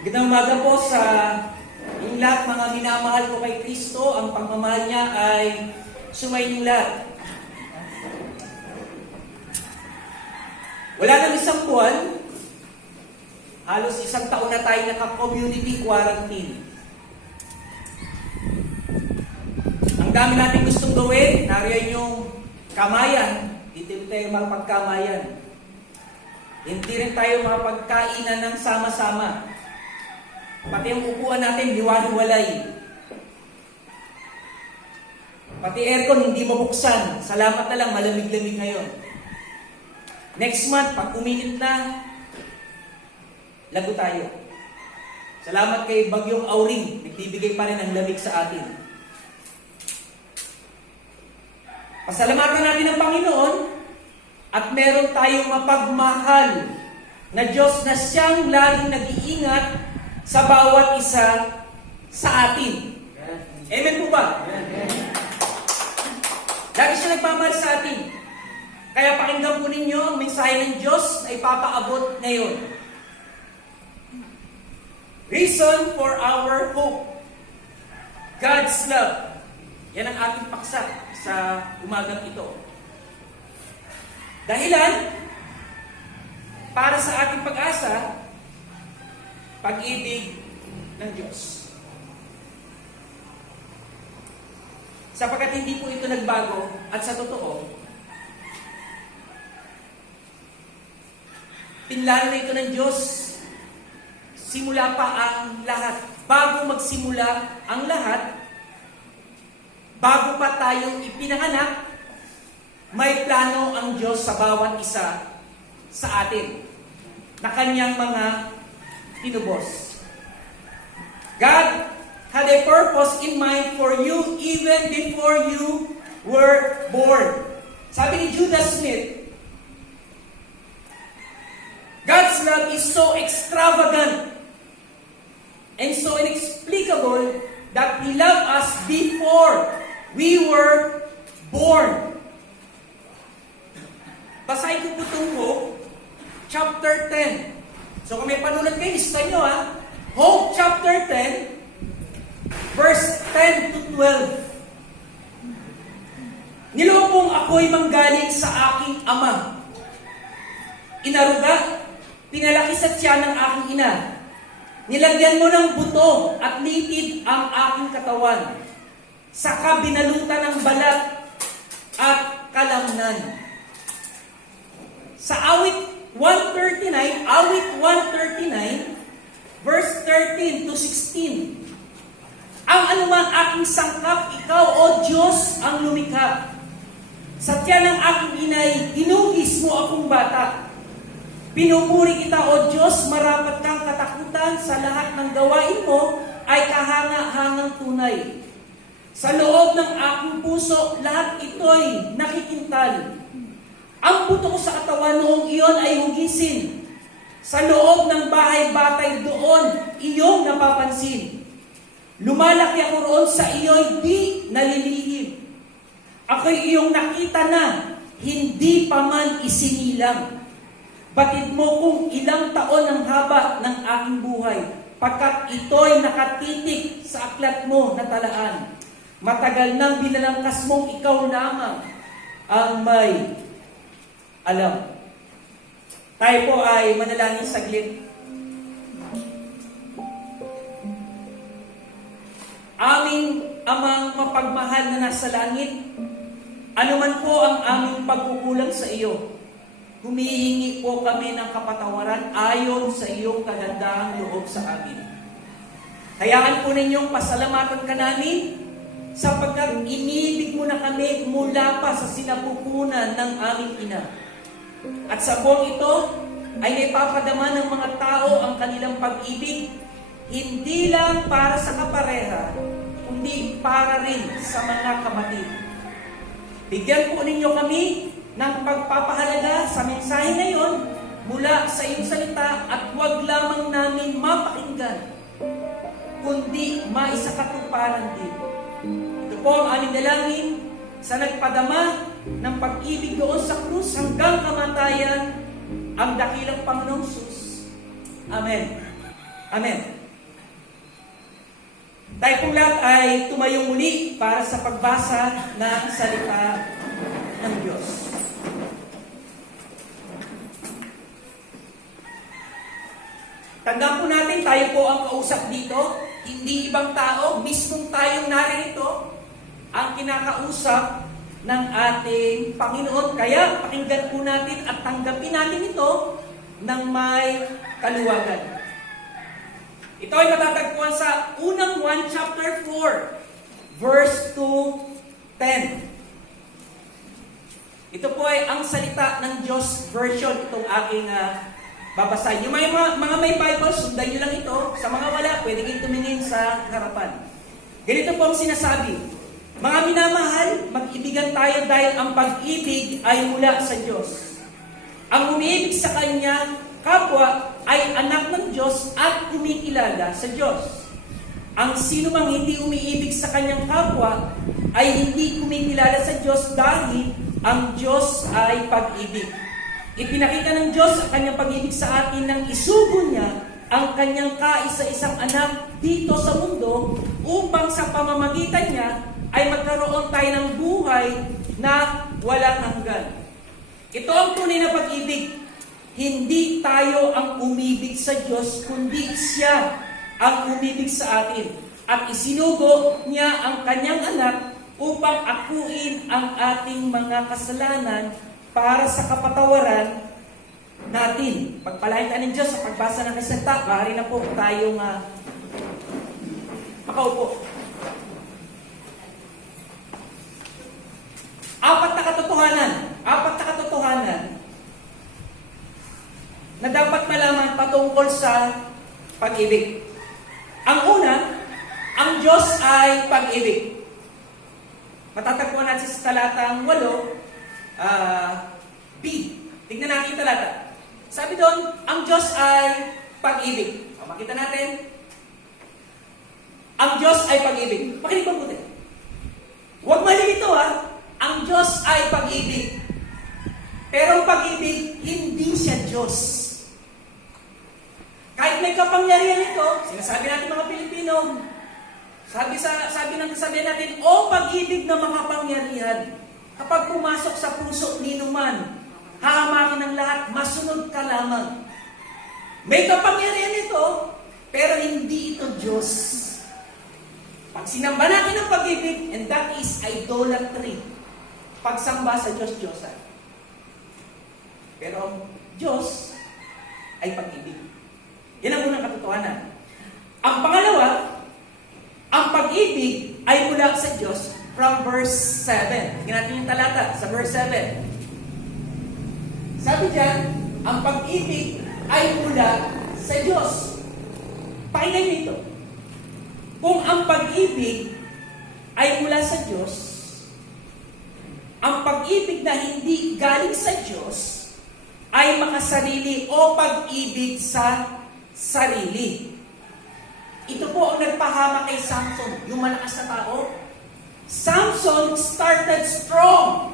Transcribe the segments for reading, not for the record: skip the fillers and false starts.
Magandang umaga po sa inyong lahat, mga minamahal ko kay Kristo. Ang pagmamahal niya ay sumayin lahat. Wala nang isang buwan, halos isang taon na tayo naka-community quarantine. Ang dami natin gustong gawin, nariyan yung kamayan, dito tayo makapagkamayan. Hindi rin tayo makapagkainan ng sama-sama. Pati ang upuan natin, hiwa-hiwalay. Pati aircon, hindi mabuksan. Salamat na lang, malamig-lamig ngayon. Next month, pag uminit na, lago tayo. Salamat kay Bagyong Auring, nagbibigay pa rin ng lamig sa atin. Pasalamatan natin ang Panginoon at meron tayong mapagmahal na Diyos na siyang laging nag-iingat sa bawat isa sa atin. Amen po ba? Lagi siya nagmamahal sa atin. Kaya pakinggan po ninyo ang mensahe ng Diyos na ipapaabot ngayon. Reason for our hope. God's love. Yan ang ating paksa sa umagang ito. Dahilan para sa ating pag-asa, pag-ibig ng Diyos. Sapagkat hindi po ito nagbago at sa totoo, pinlano na ito ng Diyos simula pa ang lahat. Bago magsimula ang lahat, bago pa tayong ipinanganak, may plano ang Diyos sa bawat isa sa atin na kanyang mga tinubos. God had a purpose in mind for you even before you were born. Sabi ni Judah Smith, God's love is so extravagant and so inexplicable that He loved us before we were born. Basahin ko po itong Hope, chapter 10. So kung may panulat kayo, lista nyo ha. Hope chapter 10, verse 10 to 12. Nilopong ako'y manggaling sa aking ama. Inaruga, pinalaki sa tiyan ng aking ina. Nilagyan mo ng buto at litid ang aking katawan. Saka binalutan ng balat at kalamnan. Sa awit 139, awit 139, verse 13 to 16. Ang anumang aking sangkap, ikaw, O Diyos, ang lumikha. Sa tiyan ng aking inay, hinugis mo akong bata. Pinupuri kita, O Diyos, marapat kang katakutan, sa lahat ng gawain mo ay kahanga-hangang tunay. Sa loob ng aking puso, lahat ito'y nakikintal. Ang buto ko sa katawan noong iyon ay hugisin. Sa loob ng bahay-batay doon, iyong napapansin. Lumalaki ako roon sa iyo'y di nalilihim. Ako'y iyong nakita na, hindi pa man isinilang. Batid mo kung ilang taon ang haba ng aking buhay, pagkat ito'y nakatitik sa aklat mo na talaan. Matagal nang binalangkas mong ikaw lamang ang may alam. Tayo po ay manalangin saglit. Aming Amang mapagmahal na nasa langit, anuman po ang aming pagkukulang sa iyo, humihingi po kami ng kapatawaran ayon sa iyong kagandahang loob sa amin. Hayaan po ninyong pasalamatan ka namin sapagkat inibig mo na kami mula pa sa sinapupunan ng aming ina. At sa buong ito ay naipapadama ng mga tao ang kanilang pag-ibig, hindi lang para sa kapareha, kundi para rin sa mga kapatid. Bigyan po ninyo kami ng pagpapahalaga sa mensahe ngayon mula sa iyong salita at huwag lamang namin mapakinggan, kundi maisakatuparan din. Ito po ang aming dalangin sa nagpadama ng pag-ibig doon sa krus hanggang kamatayan, ang dakilang Panginoong Jesus. Amen. Amen. Tayo pong lahat ay tumayong muli para sa pagbasa ng salita ng Diyos. Tandaan po natin, tayo po ang kausap dito, hindi ibang tao, mismong tayong naririto, ang kinakausap ng ating Panginoon. Kaya pakinggan po natin at tanggapin natin ito ng may kaluwagan. Ito ay matatagpuan sa unang 1 chapter 4, verse 2:10. Ito po ay ang salita ng Diyos version, itong aking babasahin. Yung mga may Bible, sundan nyo lang ito. Sa mga wala, pwede kayong tumingin sa harapan. Ganito po ang sinasabi. Mga minamahal, mag-ibigan tayo dahil ang pag-ibig ay mula sa Diyos. Ang umiibig sa Kanya, kapwa, ay anak ng Diyos at kumikilala sa Diyos. Ang sino mang hindi umiibig sa kanyang kapwa ay hindi kumikilala sa Diyos dahil ang Diyos ay pag-ibig. Ipinakita ng Diyos ang kanyang pag-ibig sa atin nang isugo niya ang kanyang kaisa-isang anak dito sa mundo upang sa pamamagitan niya ay magkaroon tayo ng buhay na walang hanggan. Ito ang tunay na pag-ibig. Hindi tayo ang umibig sa Diyos, kundi siya ang umibig sa atin. At isinugo niya ang kanyang anak upang akuin ang ating mga kasalanan para sa kapatawaran natin. Pagpalain tayo ng Diyos sa pagbasa ng kasalita, maaari na po tayong makaupo. Apat na katotohanan na dapat malaman patungkol sa pag-ibig. Ang una, ang Diyos ay pag-ibig. Matatagpuan natin sa talatang 8, B. Tignan natin yung talata. Sabi doon, ang Diyos ay pag-ibig. Makita natin. Ang Diyos ay pag-ibig. Makinig ba puti? Huwag malilito Ang Diyos ay pag-ibig. Pero ang pag-ibig, hindi siya Diyos. Kahit may kapangyarihan ito, sinasabi natin mga Pilipino, sabi ng kasabihan natin, o pag-ibig na makapangyarihan, kapag pumasok sa puso ni numan, hahamakin ng lahat, masunod ka lamang. May kapangyarihan ito, pero hindi ito Diyos. Pag sinamba natin ang pag-ibig, and that is idolatry. Pagsamba sa Diyos-Diyosan. Pero ang Diyos ay pag-ibig. Yan ang unang katotohanan. Ang pangalawa, ang pag-ibig ay mula sa Diyos from verse 7. Tingnan natin yung talata sa verse 7. Sabi diyan, ang pag-ibig ay mula sa Diyos. Pakinggan nito. Kung ang pag-ibig ay mula sa Diyos, ang pag-ibig na hindi galing sa Diyos ay makasarili o pag-ibig sa sarili. Ito po ang nagpahamak kay Samson, yung malakas na tao. Samson started strong,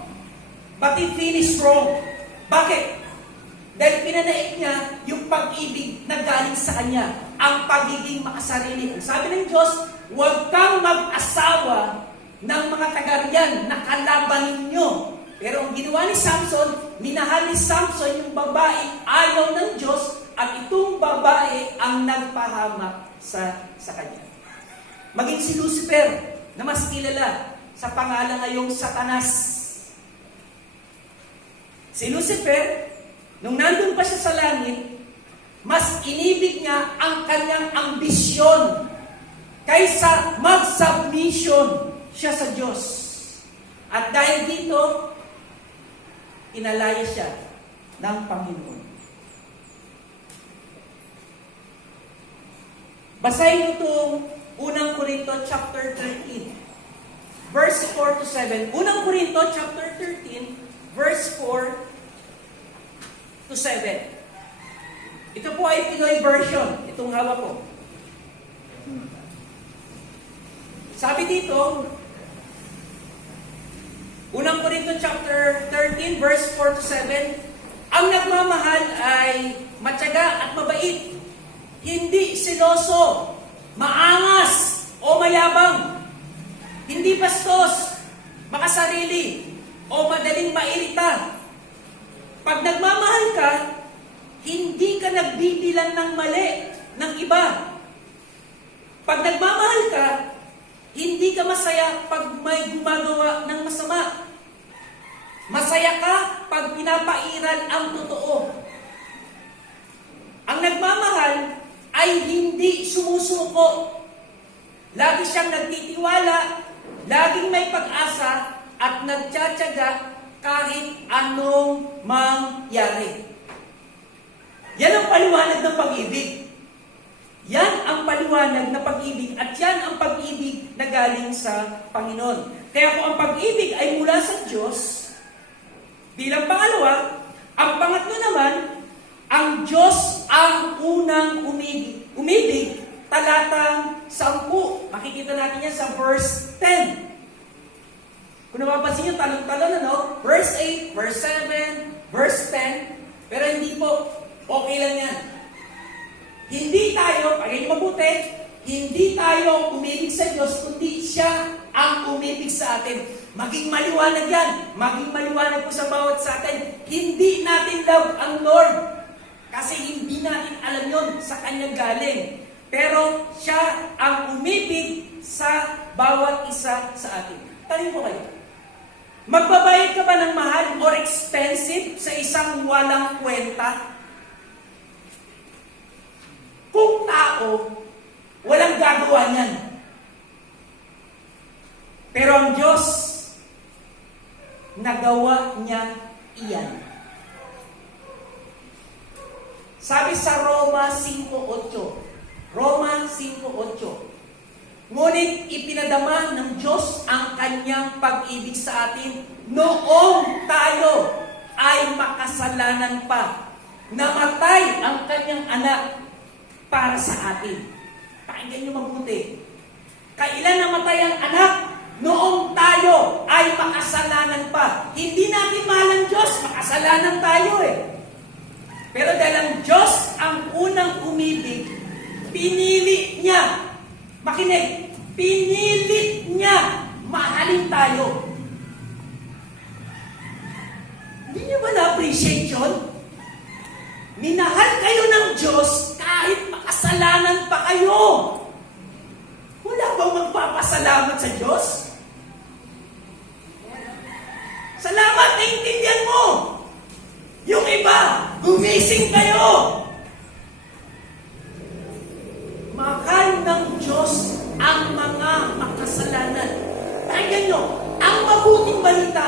but he finished wrong. Bakit? Dahil pinanaig niya yung pag-ibig na galing sa kanya, ang pagiging makasarili. Ang sabi ng Diyos, huwag kang mag-asawa ng mga taga-riyan na kalaban ninyo. Pero ang ginawa ni Samson, minahal ni Samson yung babae, ayaw ng Diyos, at itong babae ang nagpahamak sa kanya. Maging si Lucifer, na mas kilala sa pangalan ngayong Satanas. Si Lucifer, nung nandun pa siya sa langit, mas inibig niya ang kanyang ambisyon kaysa mag-submission siya sa Diyos. At dahil dito, inalaya siya ng Panginoon. Basahin itong unang Korinto chapter 13, verse 4 to 7. Unang Korinto chapter 13, verse 4 to 7. Ito po ay Pinoy version, itong hawak ko. Sabi dito, unang Korinto chapter 13, verse 4 to 7, ang nagmamahal ay matyaga at mabait. Hindi seloso, maangas, o mayabang. Hindi bastos, makasarili, o madaling mairita. Pag nagmamahal ka, hindi ka nagbibilan ng mali ng iba. Pag nagmamahal ka, hindi ka masaya pag may gumagawa ng masama. Masaya ka pag pinapairal ang totoo. Ang nagmamahal ay hindi sumusuko. Lagi siyang nagtitiwala, laging may pag-asa, at nagtsatsaga kahit anong mangyari. Yan ang paliwanag ng pag-ibig. Yan ang paliwanag na pag-ibig at yan ang pag-ibig na galing sa Panginoon. Kaya kung ang pag-ibig ay mula sa Diyos, bilang pangalawa, ang pangatlo naman, ang Diyos ang unang umibig, talatang 10. Makikita natin yan sa verse 10. Kung napapansin nyo, talong-talon verse 8, verse 7, verse 10, pero hindi po, okay lang yan. Hindi tayo, pagay mabuti, hindi tayo umibig sa Diyos, kundi siya ang umibig sa atin. Maging maliwanag yan. Maging maliwanag po sa bawat sa atin. Hindi natin love ang Lord. Kasi hindi natin alam yon sa Kanya galing. Pero siya ang umibig sa bawat isa sa atin. Tanong po kayo. Magbabayad ka ba ng mahal or expensive sa isang walang kwenta? Kung tao, walang gagawa niyan. Pero ang Diyos, nagawa niya iyan. Sabi sa Roma 5:8. Roma 5:8. Ngunit ipinadama ng Diyos ang kanyang pag-ibig sa atin noong tayo ay makasalanan pa. Namatay ang kanyang anak para sa atin. Pakinggan niyo mabuti. Kailan namatay ang anak? Noong tayo ay makasalanan pa. Hindi natin mahal ang Diyos, makasalanan tayo Pero dahil ang Diyos ang unang umibig, pinili niya. Makinig, pinilit niya mahalin tayo. Hindi niyo ba na-appreciate yun? Minahal kayo ng Diyos kahit makasalanan pa kayo. Wala bang magpapasalamat sa Diyos? Salamat, naintindihan mo. Yung iba, gumising kayo. Mahal ng Diyos ang mga makasalanan. Pakinggan nyo, ang mabuting balita,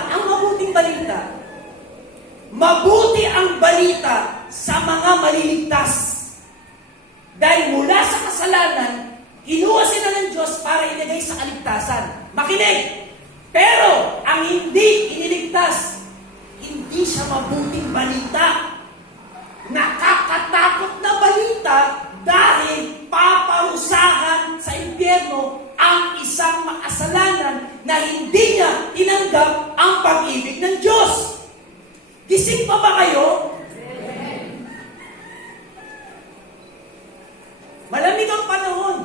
mabuti ang balita sa mga maliligtas. Dahil mula sa kasalanan, kinuha sila ng Diyos para ilagay sa kaligtasan. Makinig! Pero ang hindi iniligtas, hindi siya mabuting balita. Nakakatakot na balita dahil paparusahan sa impyerno ang isang makasalanan na hindi niya tinanggap ang pag-ibig ng Diyos. Gising pa ba kayo? Malamig ang panahon.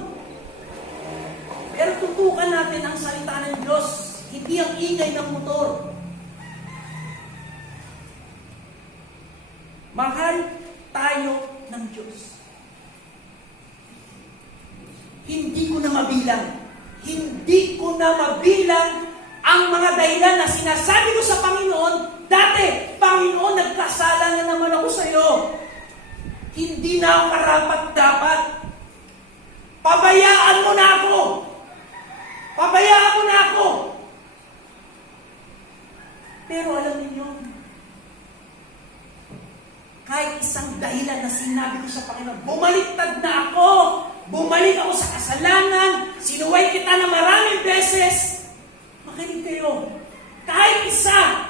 Pero tutukan natin ang salita ng Diyos, hindi ang ingay ng motor. Mahal tayo ng Diyos. Hindi ko na mabilang ang mga dahilan na sinasabi ko sa Panginoon, dati, Panginoon, nagkasala na naman ako sa iyo. Hindi na ako karapat-dapat. Pabayaan mo na ako. Pabayaan mo na ako. Pero alam niyo, kahit isang dahilan na sinabi ko sa Panginoon, bumaliktad na ako. Bumalik ako sa kasalanan. Sinuway kita na maraming beses. Makinig kayo. Kahit isa,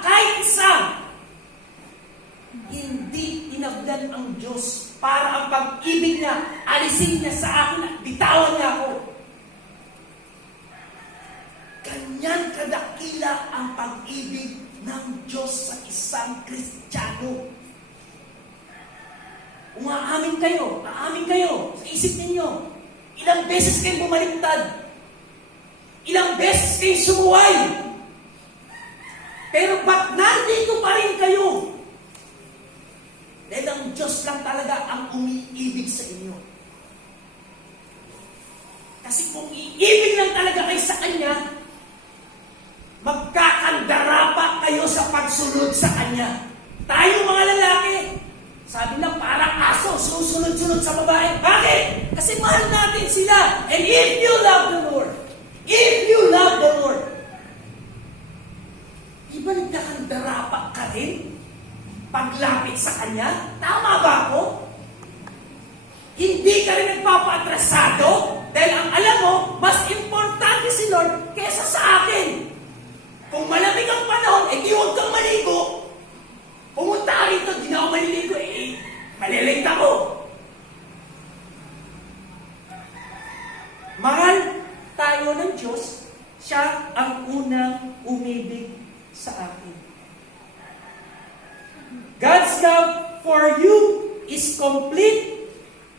hindi tinagdan ang Diyos para ang pag-ibig niya, alisin niya sa akin at bitawan niya ako. Ganyan kadakila ang pag-ibig ng Diyos sa isang Kristiyano. Aamin kayo sa isip ninyo. Ilang beses kayong bumaliktad. Ilang beses kayong sumuway. Pero ba't nandito pa rin kayo? Dahil ang Diyos lang talaga ang umiibig sa inyo. Kasi kung iibig lang talaga kayo sa Kanya, magkakandara pa kayo sa pagsunod sa Kanya. Tayo mga lalaki, sabi na parang aso, susunod-sunod sa babae. Bakit? Kasi mahal natin sila. And if you love the Lord, di ba nagkakandara ka rin? Paglapit sa Kanya? Tama ba ako? Hindi ka rin nagpapa-atrasado? Dahil ang alam mo, mas importante si Lord kesa sa akin. Kung malamig ang panahon, di huwag kang maligo. Pumunta ka rito, di na ako maliligo, malilate ako. Mahal tayo ng Diyos, siya ang unang umibig sa akin. God's love for you is complete.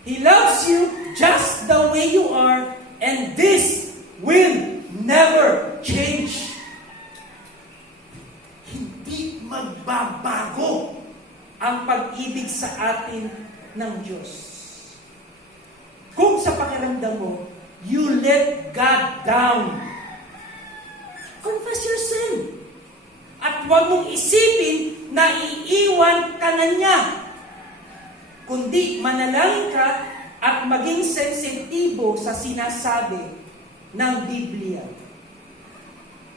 He loves you just the way you are, and this will never change. Hindi magbabago ang pag-ibig sa atin ng Diyos. Kung sa pakiramdam mo, you let God down, confess your sin. At huwag mong isipin na iiwan ka na niya. Kundi manalangin ka at maging sensitibo sa sinasabi ng Biblia.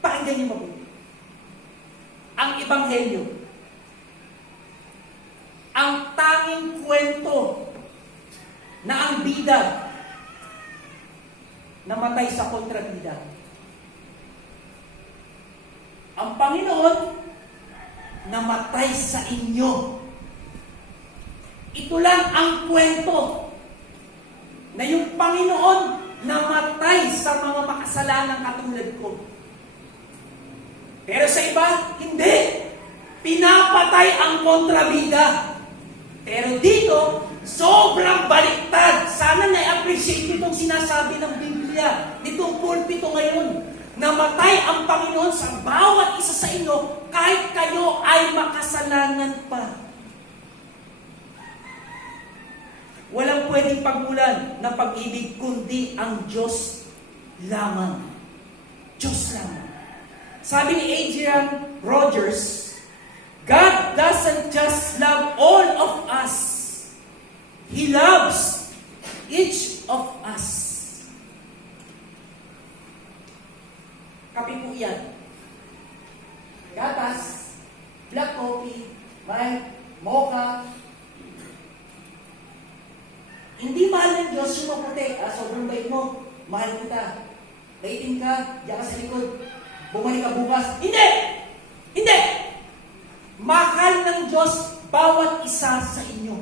Pakinggan niyo mabuti. Ang Ebanghelyo, ang tanging kwento na ang bida namatay sa kontrabida. Ang Panginoon namatay sa inyo. Ito lang ang kwento na yung Panginoon namatay sa mga makasalanang katulad ko. Pero sa iba, hindi. Pinapatay ang kontrabida. Pero dito, sobrang baliktad. Sana na-appreciate itong sinasabi ng Biblia, nitong pulpito ngayon. Namatay ang Panginoon sa bawat isa sa inyo kahit kayo ay makasalanan pa. Walang pwedeng pagmulan ng pag-ibig kundi ang Diyos lamang. Diyos lamang. Sabi ni Adrian Rogers, God doesn't just love all of us. He loves each of us. Kape po yan. Gatas, black coffee, may mocha. Hindi mahal ng Diyos yung maputi. Sobrang bait mo. Mahal kita. Baitin ka, diyan ka sa likod. Bumalik ka bukas. Hindi! Hindi! Mahal ng Diyos bawat isa sa inyo.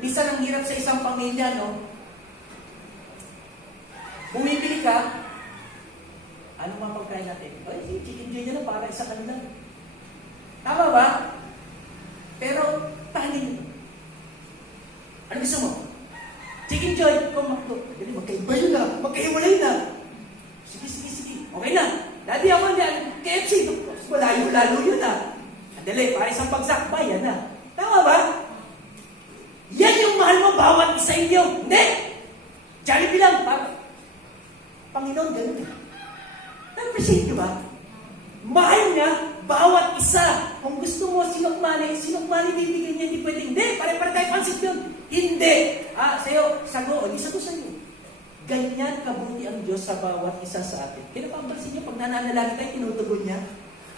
Minsan ang hirap sa isang pamilya, no? Bumibili ka, ano mga pagkain natin? Ay, chicken joy na para isa kanila. Tama ba? Pero, pahalin. Ano gusto mo? Chicken joy, kumakto. Dali, magkaiba yun na. Magkaiwalay na. Sige. Okay na. Dati ako niyan, KFC. Malayo-lalo yun na. Dali, para isang bagsak, bayan na. Tama ba? Yan yung mahal mo bawat isa inyo. Hindi! Jollibee lang. Panginoon, ganun. Appreciate nyo ba? Mahal niya bawat isa. Kung gusto mo sinukmali bibigyan niya, hindi pwede. Hindi, pare-pare tayo pansit yun. Hindi. Sa'yo, sago, hindi sago sa'yo. Ganyan kabuti ang Diyos sa bawat isa sa atin. Kinapapansin niya, pag nananalangin tayo, tinutugon niya.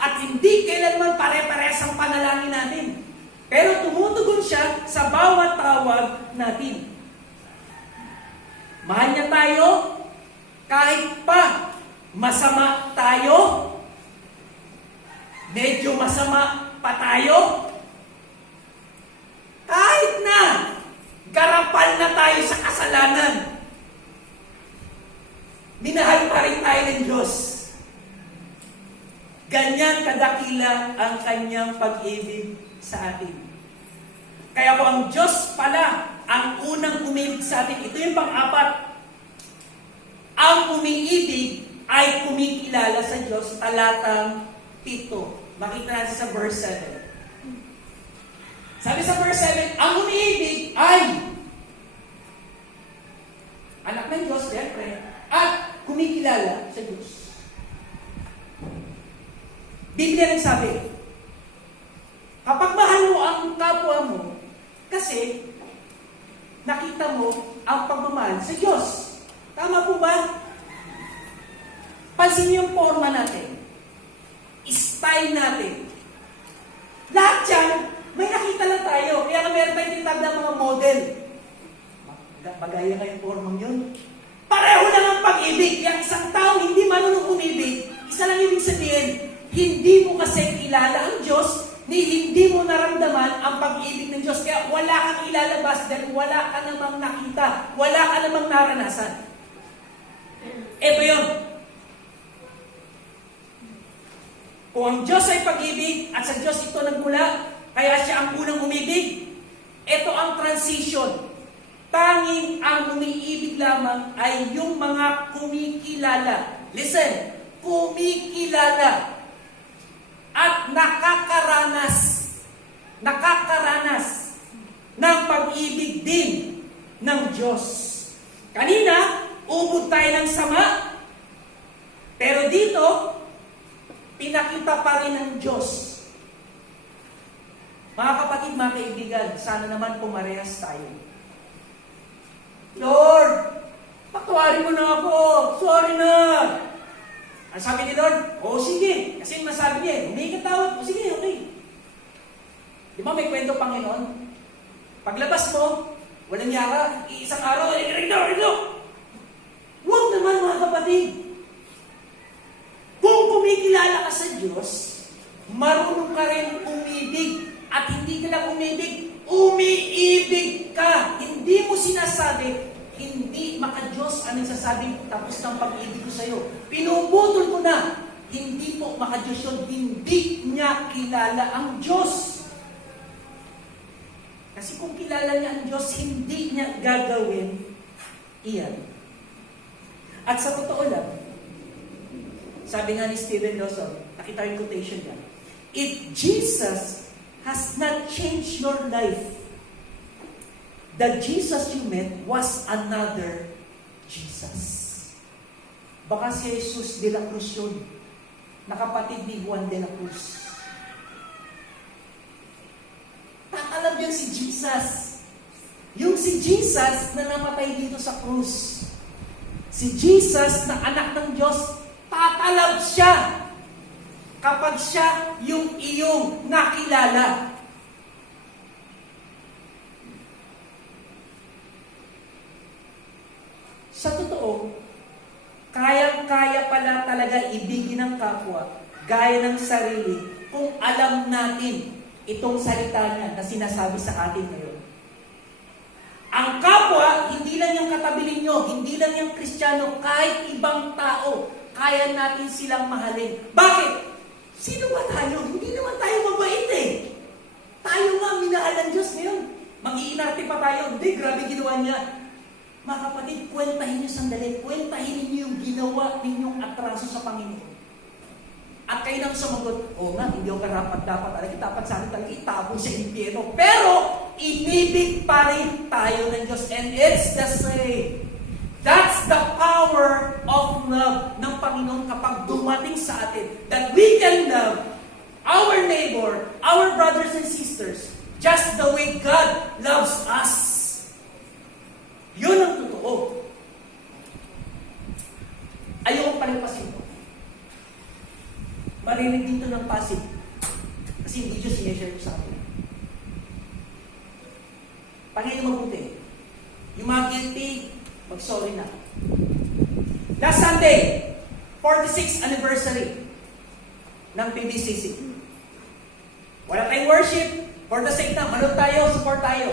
At hindi kailanman pare-pares ang panalangin natin. Pero tumutugon siya sa bawat tawag natin. Mahal niya tayo, kahit pa masama tayo, medyo masama pa tayo, kahit na garapal na tayo sa kasalanan, minahal pa rin tayo ng Diyos. Ganyan kadakila ang kanyang pag-ibig sa atin. Kaya kung ang Diyos pala ang unang umibig sa atin, ito yung pang-apat. Ang umiibig ay kumikilala sa Diyos, talatang 7. Makita natin sa verse 7. Sabi sa verse 7, ang umiibig ay anak ng Diyos, siyempre, at kumikilala sa Diyos. Biblia rin sabi, kapag mahal mo ang kapwa mo, kasi nakita mo ang pagmamahal sa Diyos. Tama po ba? Pansin niyo yung forma natin. Style natin. Lahat yan, may nakita lang tayo. Kaya nga meron tayong tinatawag na mga model. Magaya kayong formang yun. Pareho lang ang pag-ibig. Yung isang tao hindi marunong umibig, isa lang ibig sabihin, hindi mo kasi kilala ang Diyos, ni hindi mo naramdaman ang pag-ibig ng Diyos. Kaya wala kang ilalabas dahil wala ka namang nakita, wala ka namang naranasan. Ito yun. Kung ang Diyos ay pag-ibig at sa Diyos ito nagmula, kaya siya ang unang umibig, ito ang transition. Tanging ang umiibig lamang ay yung mga kumikilala. Listen, kumikilala at nakakaranas ng pag-ibig din ng Diyos. Kanina, ubod tayo ng sama, pero dito, pinakita pa rin ng Diyos. Mga kapatid, mga kaibigan, sana naman pumarehas tayo. Lord, patawarin mo na ako. Sorry na. Ang sabi ni Lord, sige. Kasi masabi niya, may katawad. Sige, okay. Di ba may kwento Panginoon? Paglabas mo, walang yara, isang araw, rinno. Huwag naman mga kapatid. Kung kumikilala ka sa Diyos, marunong ka rin umibig. At hindi ka lang umibig, umiibig ka. Hindi mo sinasabi, hindi maka-Diyos ang nagsasabing tapos ng pag-ibig ko sa'yo. Pinuputol ko na. Hindi po maka-Diyos yun. Hindi niya kilala ang Diyos. Kasi kung kilala niya ang Diyos, hindi niya gagawin iyan. At sa totoo lang, sabi nga ni Stephen Lawson, nakita yung quotation niya, if Jesus has not changed your life, the Jesus you met was another Jesus. Baka si Jesus de la Cruz yun, nakapatid ni Juan de la Cruz. Tatalab yan si Jesus. Yung si Jesus na namatay dito sa krus. Si Jesus na anak ng Diyos, tatalab siya kapag siya yung iyong nakilala. Sa totoo, kayang-kaya pala talaga ibigin ng kapwa, gaya ng sarili, kung alam natin itong salita niya na sinasabi sa atin ngayon. Ang kapwa, hindi lang yung katabi ninyo, hindi lang yung Kristiyano, kahit ibang tao, kaya natin silang mahalin. Bakit? Sino ba tayo? Hindi naman tayo mabait eh. Tayo nga, minahal ng Diyos ngayon. Mag-iinarte pa tayo. Hindi, grabe ginawa niya. Mga kapatid, kwentahin niyo sandali. Kwentahin niyo yung ginawa ninyong atraso sa Panginoon. At kayo nang sumagot, nga, hindi ako karapat-dapat. Dapat sana talaga itapon sa impyerno. Pero, inibig pa rin tayo ng Diyos. And it's the same. That's the power of love ng Panginoon kapag dumating sa atin. That we can love our neighbor, our brothers and sisters, just the way God loves us. Yun ang totoo. Ayokong palipasin ko. Marinig dito ng pasig. Kasi hindi Diyos sineshare ko sa atin. Panginoon mabuti. Yung mga guilty, mag-sorry na. Last Sunday, 46th anniversary ng PBCC. Wala tayong worship, for the sake na, manood tayo, support tayo.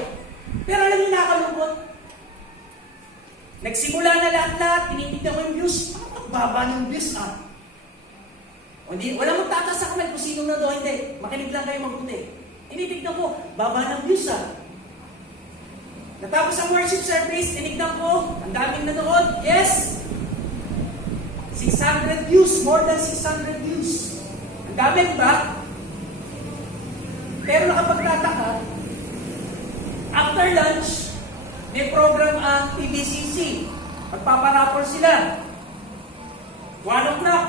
Pero alam niyo nakakalungkot. Nagsimula na lahat-lahat, tinitignan ko yung views, baba ng views O, wala mong tatas sa kamay kung sino na doon, hindi. Makinig lang kayo mabuti. Tinitignan ko, baba ng views Natapos ang worship service, tinignan ko, ang daming nanood, yes. 600 views, more than 600 views. Ang dami ba? Pero nakapagtataka, after lunch, may program ang PBCC. Magpaparapol sila. 1 o'clock.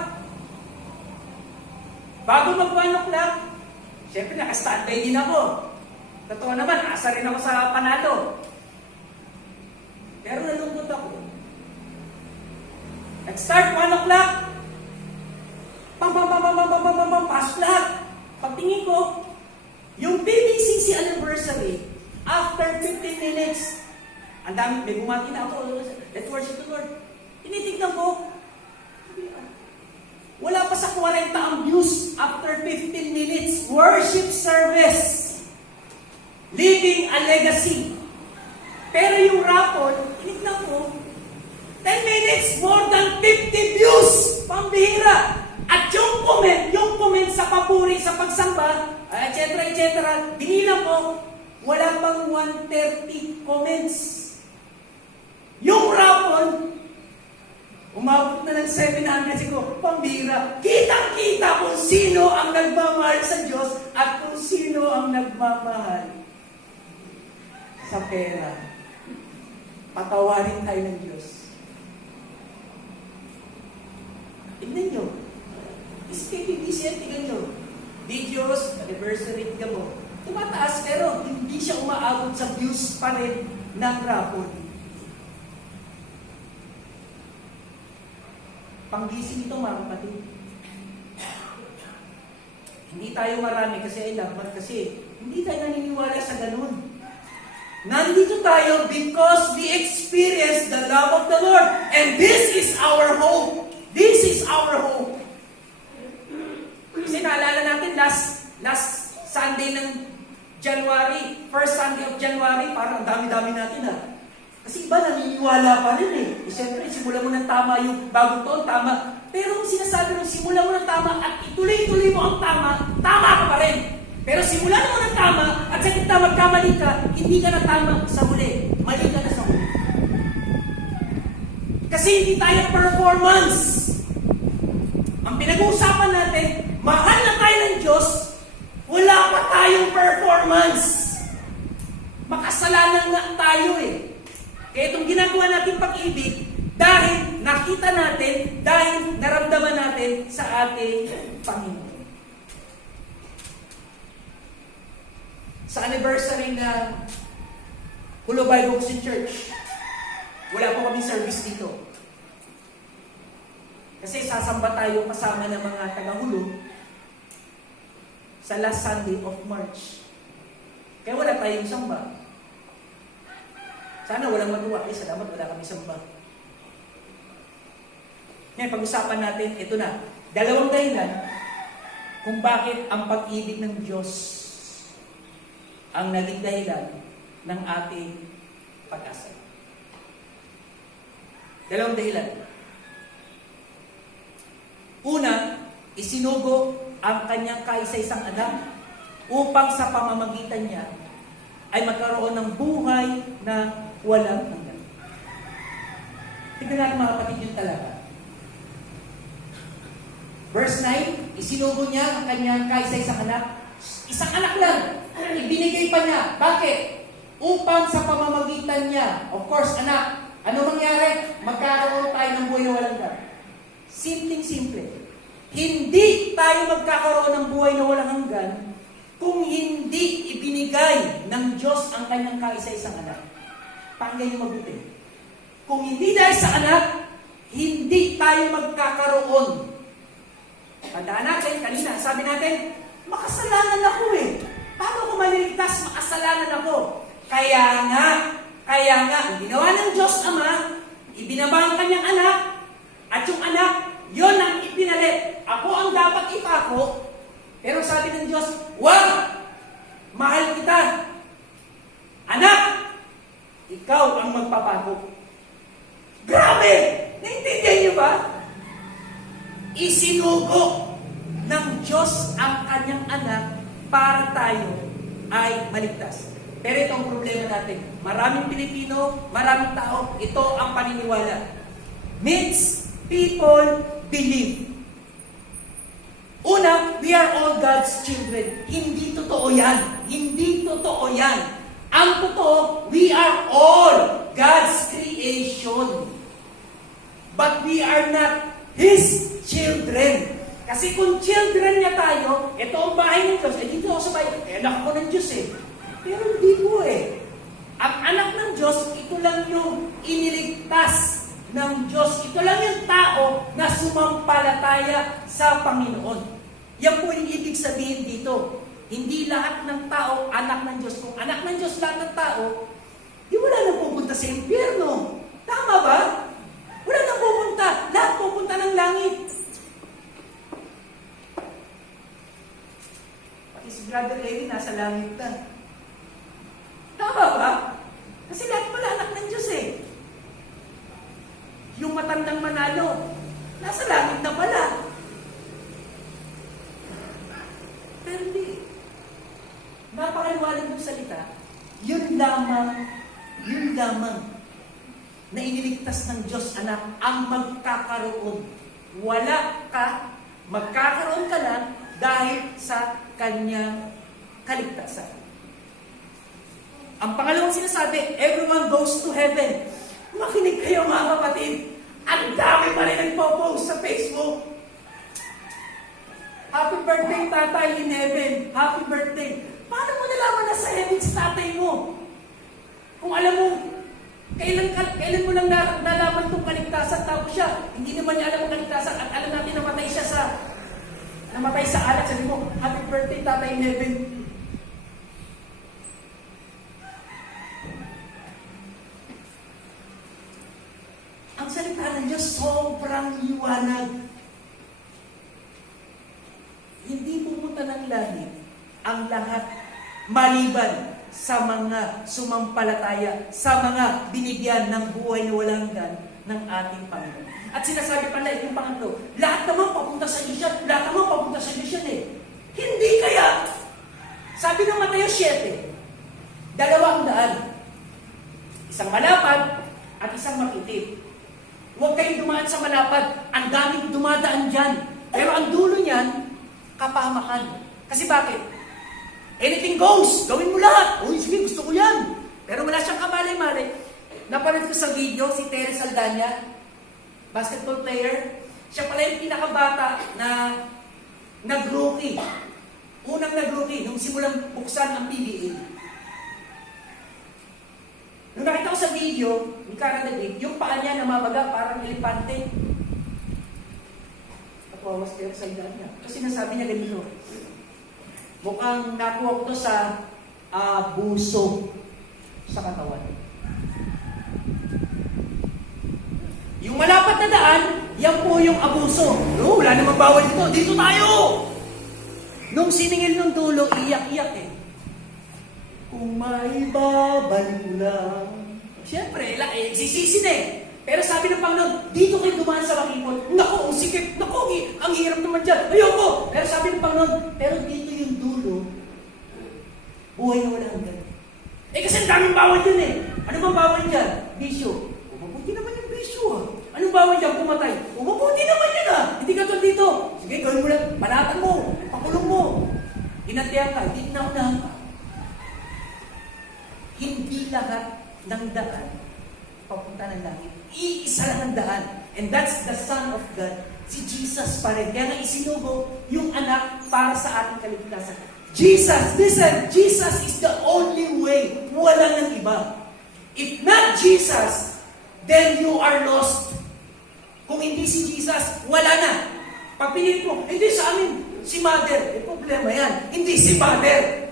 Bago mag 1 o'clock, syempre naka-standby din ako. Totoo naman, asa rin ako sa panalo. Pero nalungkot ako. Nag-start 1 o'clock. Pasok lahat. Pagtingin ko, yung PBCC anniversary, after 15 minutes, ang dami, may bumati na ako, let's worship the Lord. Tinitignan ko, wala pa sa 40 ang views after 15 minutes. Worship service. Living a legacy. Pero yung raffle, tinignan ko, 10 minutes, more than 50 views. Pambihira. At yung comment sa papuri, sa pagsamba, etc. Binilang ko, wala pang 130 comments. Yung raffle, umabot na ng 700 siguro. Pambihira. Kitang-kita kung sino ang nagmamahal sa Diyos at kung sino ang nagmamahal sa pera. Patawarin tayo ng Diyos. Tignan nyo. SKPBC, tignan nyo. Videos, anniversary, tignan mo. Tumataas pero hindi siya umaabot sa views pa rin ng raffle. Panggising ito mga kapatid. Hindi tayo marami kasi hindi tayo naniniwala sa ganun. Nandito tayo because we experience the love of the Lord. And this is our hope. This is our hope. Kasi naalala natin last Sunday ng January, first Sunday of January, parang dami-dami natin Kasi iba naniniwala pa rin Siyempre, simula mo ng tama yung bagong taon, tama. Pero sinasabi mo, simula mo ng tama at ituloy-tuloy mo ang tama, tama ka pa rin. Pero simula mo ng tama at sa kita magkamali ka, hindi ka na tama sa huli. Mali ka na sa huli. Kasi hindi tayo performance. Ang pinag-uusapan natin, mahal na tayo ng Diyos, wala pa tayong performance. Makasalanan nga tayo Kaya itong ginagawa natin pag-ibig, dahil nakita natin, dahil naramdaman natin sa ating Panginoon. Sa anniversary ng Hulo Bible Christian Church, wala po kami service dito. Kasi sasamba tayo kasama ng mga taga-Hulo sa last Sunday of March. Kaya wala tayong samba. Sana walang matuwa. Salamat, wala kami samba. Ngayon, pag-usapan natin, ito na. 2 dahilan kung bakit ang pag-ibig ng Diyos ang naging dahilan ng ating pag-asa. 2 dahilan. Una, isinugo ang kanyang kaisa-isang anak upang sa pamamagitan niya ay magkaroon ng buhay na walang hanggan. Tignan natin mga kapatid yung talaga. Verse 9, isinugo niya ang kanyang kaisa-isang anak. Isang anak lang. Ibinigay pa niya. Bakit? Upang sa pamamagitan niya. Of course, anak. Ano mangyari? Magkakaroon tayo ng buhay na walang hanggan. Simpleng-simple. Hindi tayo magkakaroon ng buhay na walang hanggan kung hindi ibinigay ng Diyos ang kanyang kaisa-isang anak. Pakinggan niyo mabuti. Kung hindi dahil sa anak, hindi tayo magkakaroon. Tandaan natin, kanina, sabi natin, makasalanan ako Paano ako maliligtas? Makasalanan ako. Kaya nga, ang ginawa ng Diyos Ama, ibinaba ang kanyang anak, at yung anak, yon ang ipinalit. Ako ang dapat ipako, pero sabi ng Diyos, wag! Mahal kita. Anak, ikaw ang magpapako. Grabe! Naintindihan niyo ba? Isinugo ng Diyos ang kanyang anak para tayo ay maligtas. Pero ito ang problema natin. Maraming Pilipino, maraming tao, ito ang paniniwala. Means people believe. Una, we are all God's children. Hindi totoo yan. Hindi totoo yan. Ang totoo, we are all God's creation. But we are not His children. Kasi kung children niya tayo, ito ang bahay ng Diyos, dito ako sa bahay, anak ko ng Diyos eh. Pero hindi po eh. Ang anak ng Diyos, ito lang yung iniligtas ng Diyos. Ito lang yung tao na sumampalataya sa Panginoon. Yan po yung ibig sabihin dito. Hindi lahat ng tao anak ng Diyos. Kung anak ng Diyos lahat ng tao, di wala nang pupunta sa impyerno. Tama ba? Wala nang pupunta. Lahat pupunta ng langit. Pati si Brother Levi nasa langit na. Tama ba? Kasi lahat pala anak ng Diyos eh. Yung matandang manalo, nasa langit na pala. Pero hindi. Napakaliwanag ng salita, yun lamang na iniligtas ng Diyos anak ang magkakaroon. Wala ka, magkakaroon ka lang dahil sa kanyang kaligtasan. Ang pangalawang sinasabi, everyone goes to heaven. Makinig kayo mga kapatid. Ang dami pa rin nagpo-post sa Facebook. Happy birthday, tatay in heaven. Happy birthday. Paano mo nalaman na sa heaven si tatay mo? Kung alam mo, kailan mo lang nalaman itong kaligtasan, tapos siya, hindi naman niya alam ang kaligtasan, at alam natin namatay sa alak, sabi mo, happy birthday, tatay in heaven. Ang salita ng Diyos, sobrang liwanag. Hindi pupunta ng langit ang lahat maliban sa mga sumampalataya, sa mga binigyan ng buhay na walang hanggan ng ating Panginoon. At sinasabi pa na itong pangatlo, lahat naman papunta sa Diyos yan, lahat naman papunta sa Diyos yan eh. Hindi kaya. Sabi ng Mateo 7, 200. Isang malapad at isang makitid. Huwag kayong dumaan sa malapad. Ang daming dumadaan dyan. Pero ang dulo niyan, kapahamakan. Kasi bakit? Anything goes. Gawin mo lahat. Uy, sige, gusto ko yan. Pero wala siyang kamalay-malay. Napanood ko sa video si Terry Saldana, basketball player. Siya pala yung pinakabata na nag-rookie. Unang nag-rookie nung simulang buksan ang PBA. Nung nakita ko sa video ni Cara David, yung paa niya namamaga parang elepante. Tapawas kayo sa edad niya. Kasi sinasabi niya ganito, mukhang nakuha ko to sa abuso sa katawan. Yung malapad na daan, yan po yung abuso. No, wala namang bawal dito. Dito tayo! Nung siningil ng dulo, iyak-iyak eh. Kung maibabalik lang. Siyempre, sisisi na eh. Pero sabi ng Panginoon, dito kayo dumaan sa makipot. Naku, ang sikip. Naku, ang hirap naman dyan. Ayoko. Pero sabi ng Panginoon, pero dito yung dulo, buhay na wala hanggan. Eh kasi ang daming bawal dyan eh. Ano bang bawal dyan? Bisyo. Mabuti naman yung bisyo ah. Anong bawal dyan? Pumatay. Mabuti naman yan ah. Hindi ka to dito. Sige, gawin mo lang. Banatan mo. Pakulong mo. Inatiyan ka. Hindi naunahan ka. Hindi lahat ng daan papunta ng langit. Iisa lang ang daan. And that's the Son of God. Si Jesus pa rin. Kaya nga isinugo yung anak para sa ating kaligtasan. Jesus, listen, Jesus is the only way. Wala nang iba. If not Jesus, then you are lost. Kung hindi si Jesus, wala na. Pag pinilit mo, hindi sa amin, si Mother. Problema yan. Hindi si Mother.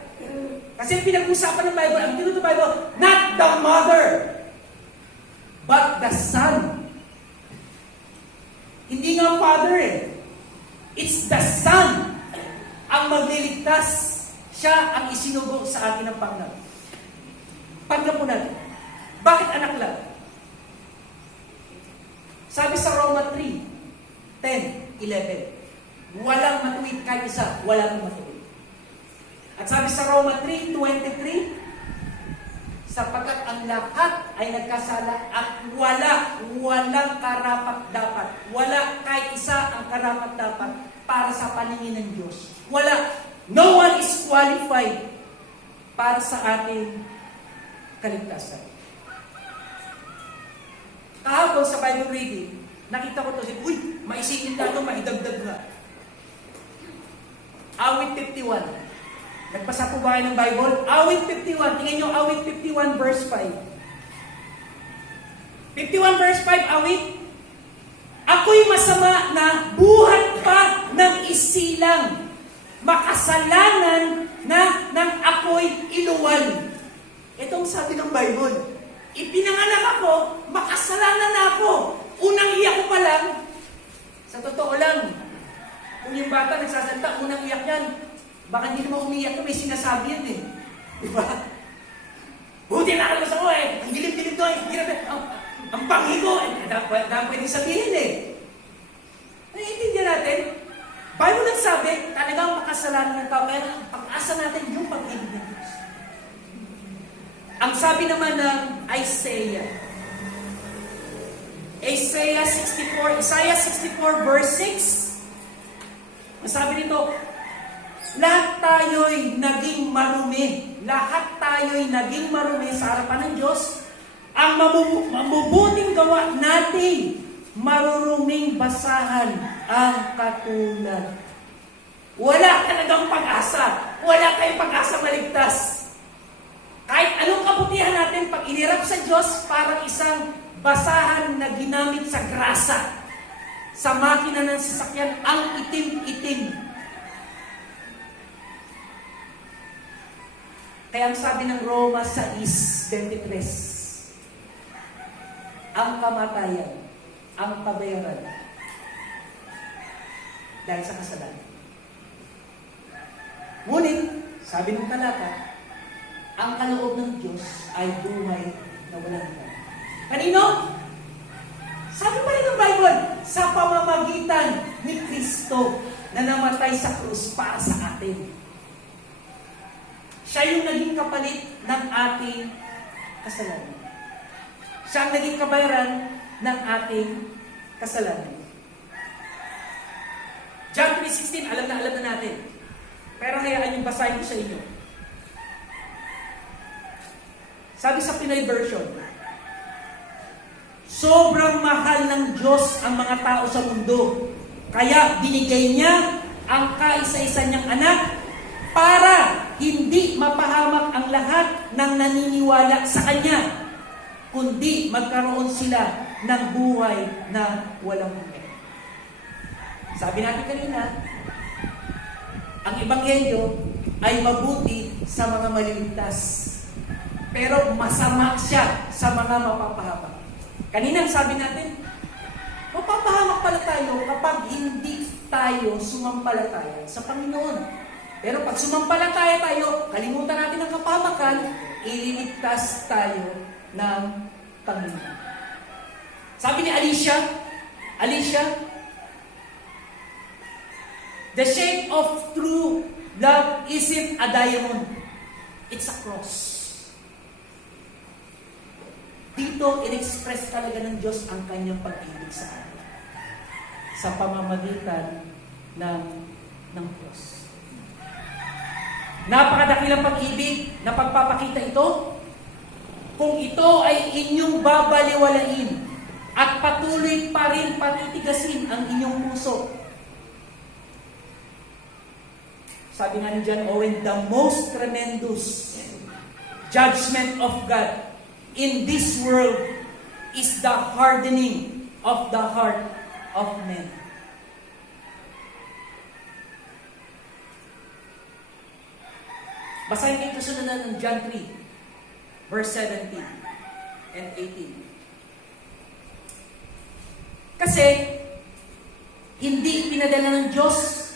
Kasi pinag-usapan ng Bible, ang tinuto ng Bible, not the mother, but the son. Hindi nga father eh. It's the son ang magliligtas. Siya ang isinugo sa atin ng Panginoon. Panglapunan. Bakit anak lang? Sabi sa Roma 3, 10, 11, walang matuwid kahit isa, walang matuwid. At sabi sa Sa Roma 3:23, sapagkat ang lahat ay nagkasala at walang karapat-dapat. Wala kahit isa ang karapat-dapat para sa paningin ng Diyos. Wala. No one is qualified para sa ating kaligtasan. Kahapon sa Bible reading, nakita ko ito, maisipin tayo, maidagdag nga. Awit 51. Nagbasa po ba kayo ng Bible? Awit 51. Tingnan nyo, Awit 51 verse 5. 51 verse 5, awit. Ako'y masama na buhat pa ng isilang, makasalanan na ng ako'y iluwan. Itong sabi ng Bible. Ipinanganak ako, makasalanan na ako. Unang iyak ko pa lang. Sa totoo lang, kung yung bata nagsasalita, unang iyak yan. Baka hindi naman umiyak ko, may sinasabi yan eh. Diba? Buti nakalas ako eh. Ang dilim-dilim to eh. Ang panghi ko eh. Dahil pwede sabihin eh. Naiintindihan natin. Bible nagsabi, talagang makasalanan ng tao. Kaya ang pag-asa natin yung pag-ibig ng Diyos. Ang sabi naman ng Isaiah 64 verse 6. Ang sabi nito, lahat tayo'y naging marumi. Lahat tayo'y naging marumi sa harapan ng Diyos. Ang mabubuting gawa natin, maruruming basahan ang katulad. Wala talagang pag-asa. Wala kayong pag-asa maligtas. Kahit anong kabutihan natin, pag inirap sa Diyos, parang isang basahan na ginamit sa grasa. Sa makina ng sasakyan, ang itim-itim. Kaya ang sabi ng Roma 6:23, ang kamatayan, ang kabayaran, dahil sa kasalanan. Ngunit, sabi ng talata, ang kaloob ng Diyos ay buhay na walang hanggan. Kanino? Sabi pa rin ng Bible, sa pamamagitan ni Kristo na namatay sa krus para sa atin. Siya yung naging kapalit ng ating kasalanan. Siya ang naging kabayaran ng ating kasalanan. John 3:16, alam na natin. Pero hayaan yung basahin ko sa inyo. Sabi sa Pinoy version, sobrang mahal ng Diyos ang mga tao sa mundo. Kaya binigay niya ang kaisa-isa niyang anak para hindi mapahamak ang lahat ng naniniwala sa Kanya, kundi magkaroon sila ng buhay na walang hanggan. Sabi natin kanina, ang Ebanghelyo ay mabuti sa mga maliligtas, pero masama siya sa mga mapapahamak. Kanina sabi natin, mapapahamak pala tayo kapag hindi tayo sumampalataya sa Panginoon. Pero pag sumampalataya tayo, kalimutan natin ang kapahamakan, ililigtas tayo ng Panginoon. Sabi ni Alicia, the shape of true love isn't a diamond. It's a cross. Dito, in-express talaga ng Diyos ang kanyang pag-ibig sa atin. Sa pamamagitan ng cross. Napakadakilang pag-ibig na pagpapakita ito. Kung ito ay inyong babaliwalain at patuloy pa rin patitigasin ang inyong puso. Sabi nga ni John Owen, the most tremendous judgment of God in this world is the hardening of the heart of men. Basahin kayo kasunod ng John 3, verse 17 and 18. Kasi, hindi pinadala ng Diyos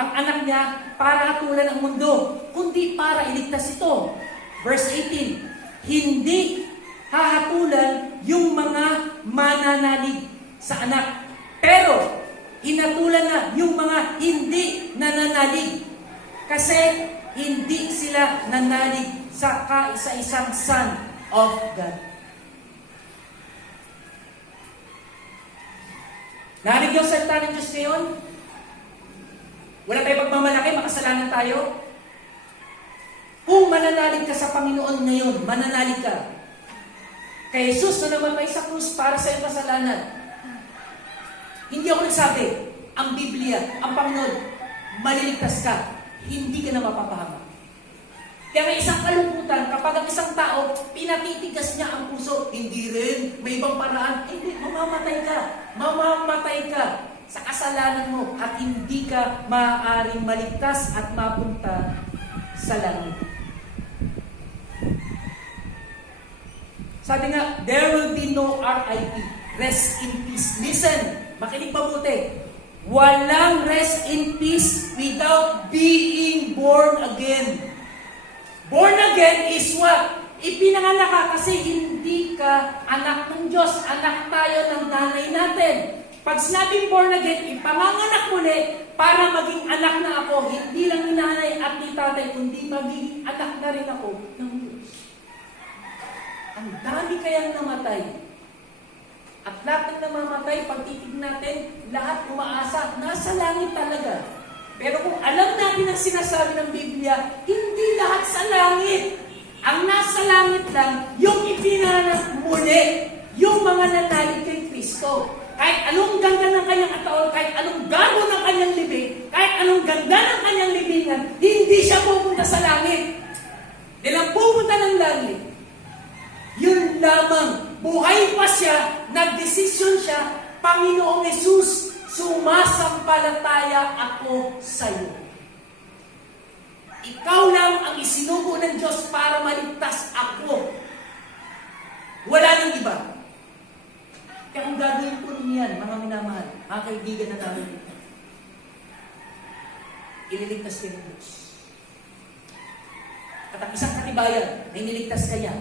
ang anak niya para hatulan ang mundo, kundi para iligtas ito. Verse 18, hindi hahatulan yung mga mananalig sa anak, pero hinatulan na yung mga hindi nananalig. Kasi Hindi sila nanalig sa kaisa-isang Son of God. Narinig yung salita ng Diyos ngayon? Wala tayong pagmamalaki, makasalanan tayo. Kung mananalig ka sa Panginoon ngayon, mananalig ka. Kay Jesus na namatay sa krus para sa iyong kasalanan. Hindi ako nagsabi, ang Biblia, ang Panginoon, maliligtas ka, hindi ka na mapapahamak. Kaya may isang kalungkutan, kapag ang isang tao, pinatitigas niya ang puso, hindi rin, may ibang paraan, hindi, mamamatay ka. Mamamatay ka sa kasalanan mo at hindi ka maaaring maligtas at mapunta sa langit. Sabi nga, there will be no RIP. Rest in peace. Listen, makinig mabuti. Walang rest in peace without being born again. Born again is what? Ipinanganak ka kasi hindi ka anak ng Diyos. Anak tayo ng nanay natin. Pag sinabing born again, ipanganganak muli para maging anak na ako. Hindi lang ni nanay at ni tatay, kundi maging anak na rin ako ng Diyos. Ang dami kayang namatay. At lahat ng namamatay, pag titig natin, lahat umaasa, nasa langit talaga. Pero kung alam natin ang sinasabi ng Biblia, hindi lahat sa langit. Ang nasa langit lang, yung ipinanganak muli, yung mga nanalig kay Kristo. Kahit anong ganda ng kanyang ataon, kahit anong gago ng kanyang libing, kahit anong ganda ng kanyang libingan, hindi siya pupunta sa langit. Dahil pupunta ng langit, yun lamang, buhay pa siya, nagdesisyon siya, Panginoong Jesus, sumasampalataya ako sa iyo. Ikaw lang ang isinugo ng Diyos para maligtas ako. Wala nang iba. Kaya kung gagawin po niyan, mga minamahal, mga kaibigan na namin, ililigtas kayo ng Diyos. At ang isang katibayan na iniligtas ka niya,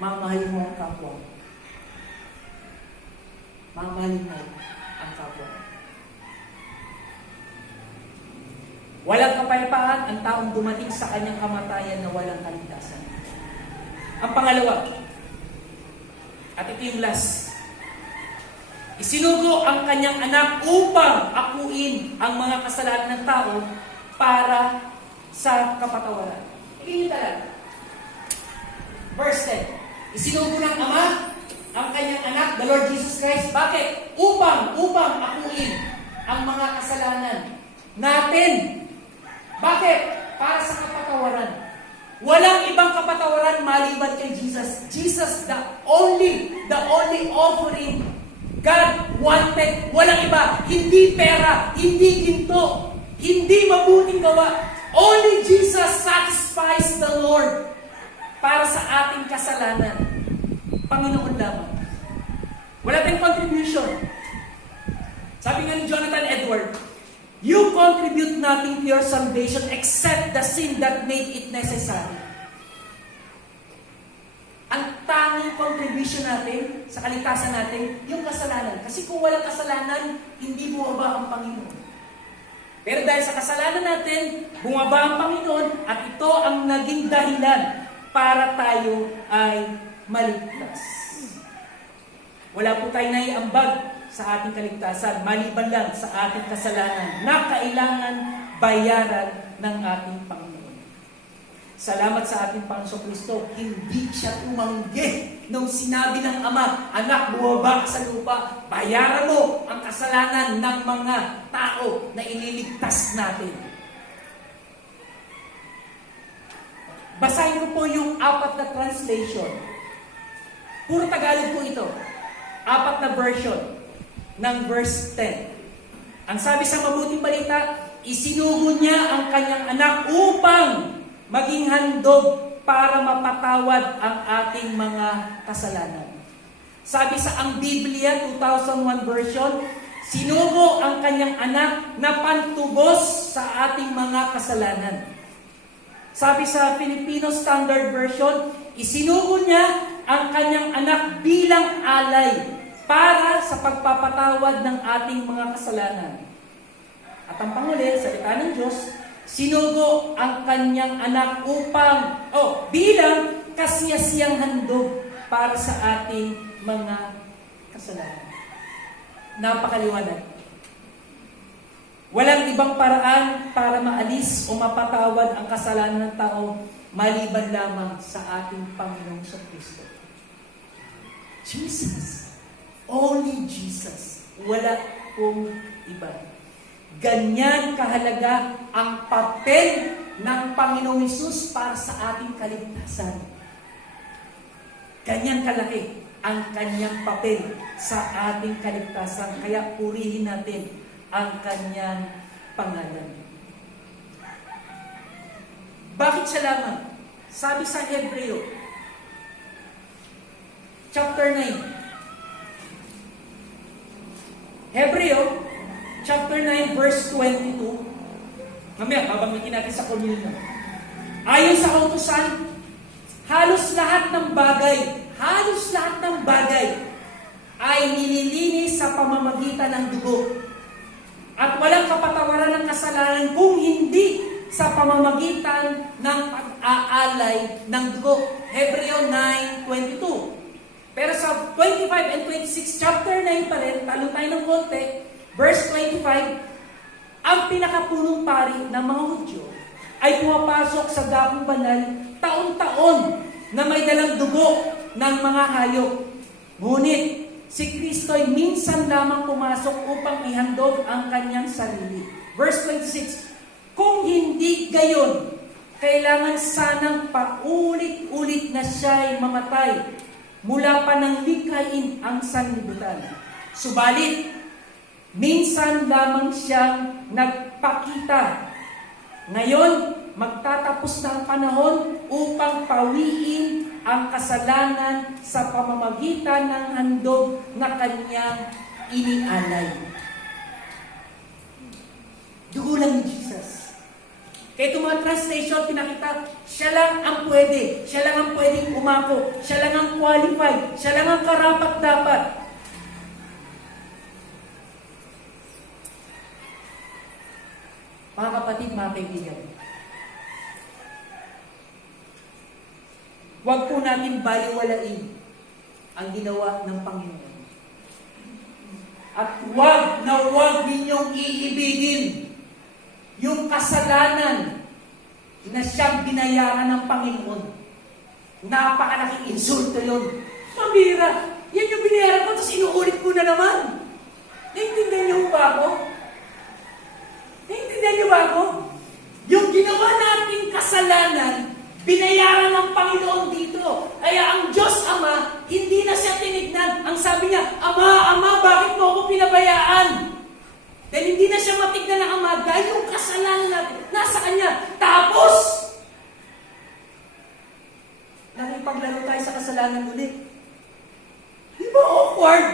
mamahalin mo ang kapwa. Mamahalin mo ang kapwa. Walang kapayapaan ang taong dumating sa kanyang kamatayan na walang kaligtasan. Ang pangalawa, at ito yung last, isinugo ang kanyang anak upang akuin ang mga kasalanan ng tao para sa kapatawaran. Tingnan talaga. Verse 10. Isinugo ng Ama ang kanyang anak, the Lord Jesus Christ. Bakit? Upang akuin ang mga kasalanan natin. Bakit? Para sa kapatawaran. Walang ibang kapatawaran maliban kay Jesus. Jesus, the only offering God wanted. Walang iba. Hindi pera, hindi ginto, hindi mabuting gawa. Only Jesus satisfies the Lord para sa ating kasalanan. Panginoon lamang. Wala tayong contribution. Sabi nga ni Jonathan Edward, you contribute nothing to your salvation except the sin that made it necessary. Ang tanging contribution natin sa kaligtasan natin, yung kasalanan. Kasi kung walang kasalanan, hindi bumaba ang Panginoon. Pero dahil sa kasalanan natin, bumaba ang Panginoon at ito ang naging dahilan para tayo ay maligtas. Wala po tayong naiambag sa ating kaligtasan, maliban lang sa ating kasalanan na kailangan bayaran ng ating Panginoon. Salamat sa ating Panginoon Kristo, hindi siya tumanggi nung sinabi ng Ama, anak, bumaba ka sa lupa, bayaran mo ang kasalanan ng mga tao na iniligtas natin. Basahin ko po yung 4 na translation. Puro Tagalog po ito. 4 na version ng verse 10. Ang sabi sa mabuting balita, isinugo niya ang kanyang anak upang maging handog para mapatawad ang ating mga kasalanan. Sabi sa ang Biblia 2001 version, sinugo ang kanyang anak na pantubos sa ating mga kasalanan. Sabi sa Filipino Standard Version, isinugo niya ang kanyang anak bilang alay para sa pagpapatawad ng ating mga kasalanan. At ang panghuli, salita ng Diyos, Sinugo ang kanyang anak upang, bilang kasiyasiyang handog para sa ating mga kasalanan. Napakaliwanag. Walang ibang paraan para maalis o mapatawad ang kasalanan ng tao maliban lamang sa ating Panginoong Kristo. Jesus. Only Jesus. Wala pong iba. Ganyan kahalaga ang papel ng Panginoong Hesus para sa ating kaligtasan. Ganyan kalaki ang kanyang papel sa ating kaligtasan. Kaya purihin natin ang kanyang pangalan. Bakit siya lamang? Sabi sa Hebreo, chapter 9. Hebreo, chapter 9, verse 22. Mamaya, babanggitin natin sa communion. Ayon sa kautusan, halos lahat ng bagay ay nililinis sa pamamagitan ng dugo. At walang kapatawaran ng kasalanan kung hindi sa pamamagitan ng pag-aalay ng dugo. Hebreo 9:22. Pero sa 25 and 26, chapter 9 pa rin, talo tayo ng konti, verse 25, ang pinakapunong pari ng mga Hudyo ay pumapasok sa dakong banal taon-taon na may dalang dugo ng mga hayop. Ngunit, si Kristo ay minsan lamang pumasok upang ihandog ang kanyang sarili. Verse 26, kung hindi gayon, kailangan sanang paulit-ulit na siya ay mamatay mula pa nang likhain ang sanlibutan. Subalit, minsan lamang siyang nagpakita. Ngayon, magtatapos na ang panahon upang pawiin ang kasalanan sa pamamagitan ng handog na kanyang inialay. Dugo lang ni Jesus. Kaya itong mga translation, pinakita, siya lang ang pwede. Siya lang ang pwedeng umako. Siya lang ang qualified. Siya lang ang karapat-dapat. Mga kapatid, mga kaibigan, huwag po natin baliwalain ang ginawa ng Panginoon. At huwag na huwag ninyong iibigin yung kasalanan na siyang binayaran ng Panginoon. Napakalaking insulto yun. Mabira. Yan yung binayaran ko, tapos inuulit ko na naman. Naintindihan niyo ba ako? Naintindihan niyo ba ako? Yung ginawa nating kasalanan, binayaran ng Panginoon dito. Kaya ang Diyos Ama, hindi na siya tinignan. Ang sabi niya, Ama, bakit mo ako pinabayaan? Dahil hindi na siya matignan ng Ama dahil yung kasalanan natin nasa Kanya. Tapos, nakipaglaro tayo sa kasalanan ulit. Di ba awkward?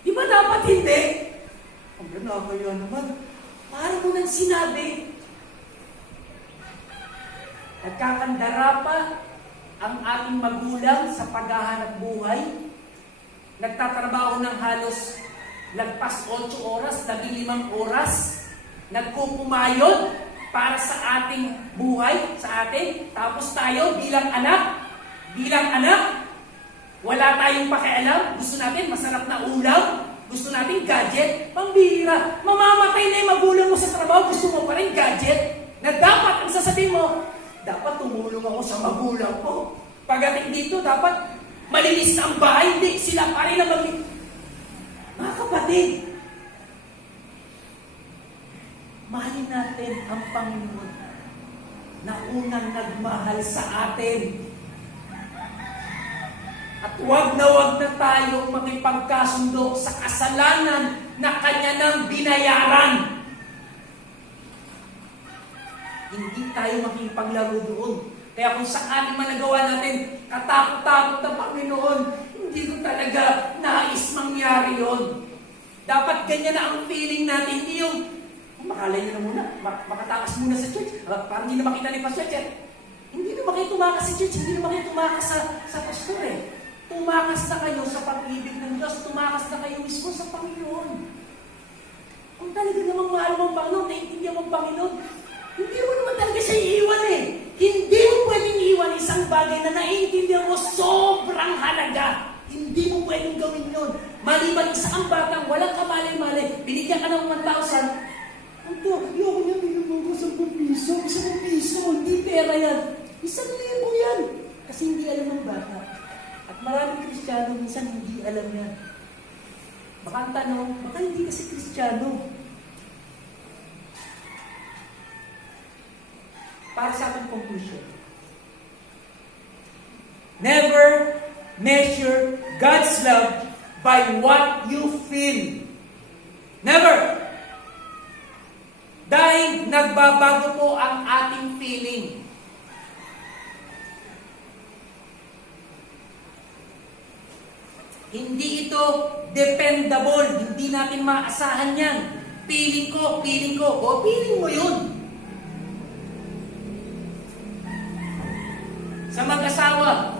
Di ba dapat hindi? Ang nakakaya naman. Parang mo nang sinabi. Nagkakandara pa ang ating magulang sa paghahanap buhay. Nagtatrabaho ng halos lagpas 8 oras, 15 oras. Nagkukumayod para sa ating buhay, sa atin. Tapos tayo bilang anak, wala tayong pakialam. Gusto natin masarap na ulam. Gusto natin gadget. Pambihira. Mamamatay na yung magulang mo sa trabaho. Gusto mo pa rin gadget. Na dapat, ang sasabihin mo, dapat tumulong ako sa magulang ko. Pagdating dito, dapat malinis na ang bahay. Hindi, sila pa rin na maglinis. Mga kapatid, mahalin natin ang Panginoon na unang nagmahal sa atin. At huwag na tayong makipagkasundo sa kasalanan na Kanya nang binayaran. Hindi tayo makipaglaro doon. Kaya kung saan man nagawa natin, katakot-takot ng Panginoon, hindi ko talaga nais mangyari yun. Dapat ganyan na ang feeling natin. Hindi yung, makalay na muna, makatakas muna sa church. Parang hindi na makita ni Pastor Chet. Hindi naman kayo tumakas sa church, hindi naman kayo tumakas sa pastor eh. Tumakas na kayo sa pag-ibig ng Diyos, tumakas na kayo mismo sa Panginoon. Kung talaga namang mahal mo ang Panginoon, naiintindihan mo ang Panginoon, hindi mo naman talaga siya iiwan eh. Hindi mo pwedeng iiwan isang bagay na naiintindihan mo sobrang halaga. Hindi mo pwedeng gawin yun. Maliban isang batang walang kamali-mali, binigyan ka ng 1,000, ayoko niya, binigyan ko 10 piso, 1 piso, hindi pera yan. 1,000 yan. Kasi hindi alam ng bata. At maraming Kristiyano minsan hindi alam yan. Baka ang tanong, baka hindi kasi Kristiyano. Para sa ating conclusion. Never measure God's love by what you feel. Never! Dahil nagbabago po ang ating feeling. Hindi ito dependable. Hindi natin maasahan yan. Feeling ko. O, feeling mo yun. Sa mag-asawa,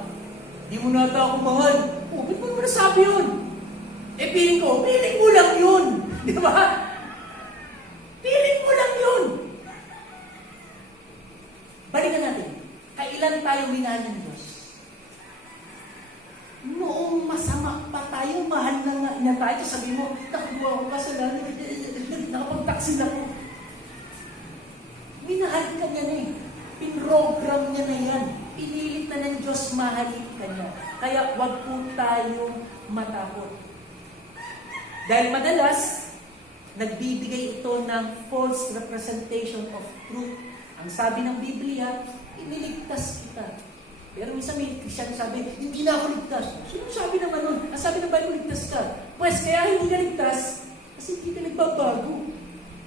di mo nata ako mahal. O, ba't mo naman nasabi yun? Feeling ko, feeling mo lang yun. Di ba? Feeling mo lang yun. Balikan natin. Kailan tayo minahal ng Diyos? Noong masama pa tayo, mahal na nga tayo. Sabi mo, nakuha ko kasalanan. Nakapagtaksin ako. Minahal ka niya na eh. Pinrogram niya na yan. Pinilit na ng Diyos, mahalin ka niya. Kaya wag po tayong matakot. Dahil madalas, nagbibigay ito ng false representation of truth. Ang sabi ng Biblia, iniligtas kita. Pero minsan may Christian sabi, hindi na ako ligtas. Sino sabi naman nun? Ang sabi ng Bible, ligtas ka. Pues kaya hindi ka ligtas, kasi hindi ka nagbabago.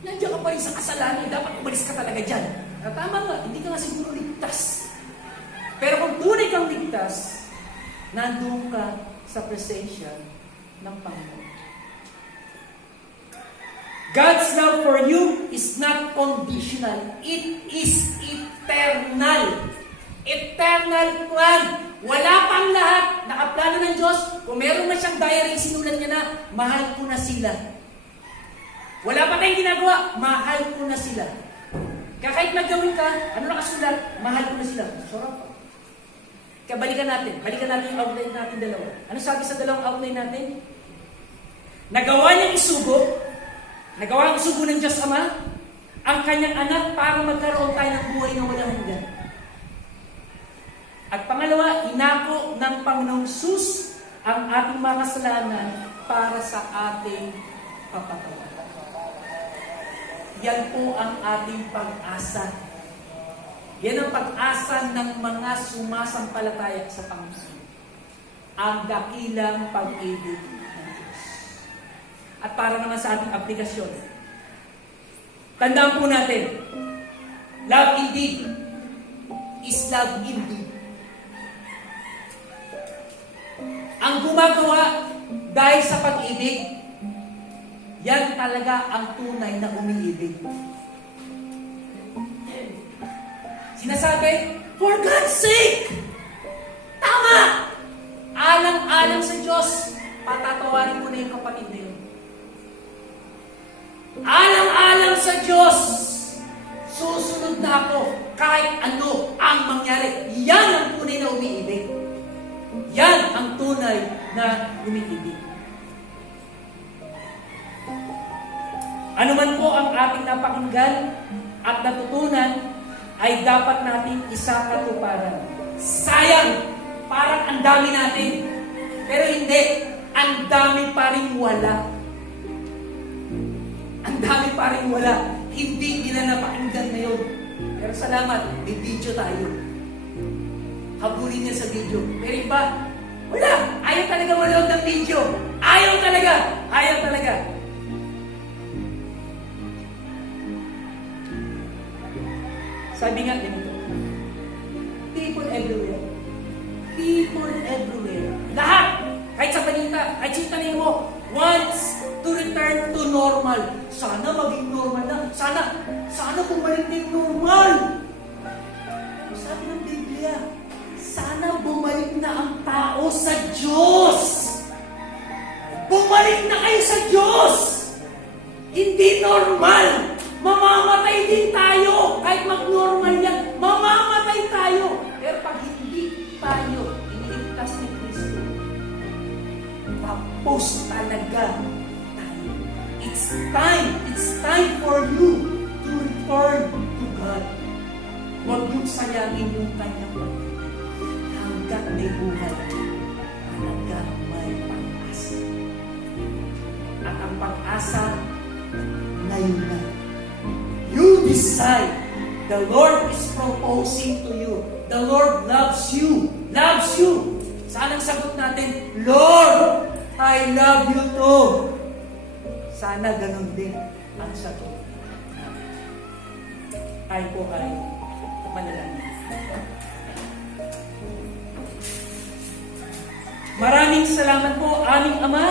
Nandiyan ka pa rin sa kasalanan, dapat umalis ka talaga dyan. Tama nga, hindi ka nga siguro ligtas. Pero kung tunay kang ligtas, nandun ka sa presensya ng Panginoon. God's love for you is not conditional. It is eternal. Eternal plan. Wala pang lahat. Nakaplano ng Diyos. Kung meron na siyang diary, sinulat niya na, mahal ko na sila. Wala pa tayong ginagawa, mahal ko na sila. Kaya kahit nagawin ka, ano nakasulat? Mahal ko na sila. Sarap. Kaya balikan natin yung outline natin dalawa. Ano sabi sa dalawang outline natin? Nagawa niyang isugo ng Diyos Ama ang kanyang anak para magkaroon tayo ng buhay na walang hanggan. At pangalawa, inako ng Panginoong Sus ang ating mga kasalanan para sa ating kapatawaran. Yan po ang ating pag-asa. Yan ang pag-asa ng mga sumasampalataya sa Panginoon. Ang dakilang pag-ibig ng Diyos. At para naman sa ating aplikasyon, tandaan po natin, love indeed is love indeed. Ang gumagawa dahil sa pag-ibig, yan talaga ang tunay na umiibig. Sinasabi, for God's sake! Tama! Alang-alang sa Diyos, patatawarin mo na yung kapatid na yun. Alang-alang sa Diyos, susunod na ako kahit ano ang mangyari. Yan ang tunay na umiibig. Yan ang tunay na umiibig. Ano man po ang ating napakinggan at natutunan, ay dapat natin isakatuparan. Sayang! Parang ang dami natin. Pero hindi. Ang dami pa rin wala. Ang dami pa rin wala. Hindi nila napakinggan ngayon. Pero salamat, may video tayo. Habulin niya sa video. Pero iba, wala. Ayaw talaga manood ng video. Ayaw talaga. Ayaw talaga. Sabi nga ganito, people everywhere. People everywhere. Lahat! Kahit sa balita, kahit sa tanong mo, wants to return to normal. Sana maging normal na. Sana bumalik na yung normal. Sabi ng Biblia, sana bumalik na ang tao sa Diyos. Bumalik na kayo sa Diyos. Hindi normal. Mamamatay din tayo. Kahit mag-normal yan, mamamatay tayo. Pero pag hindi tayo iniligtas ni Kristo, tapos talaga tayo. It's time for you to return to God. Huwag yung sayangin yung kanyang pag-ibig. Hanggat may buhay, talaga may pag-asa. At ang pag-asa, ngayon na. You decide. The Lord is proposing to you. The Lord loves you. Loves you. Saan ang sagot natin? Lord, I love you too. Sana ganun din ang sagot. Tayo po ay manalangin. Maraming salamat po, aming Ama,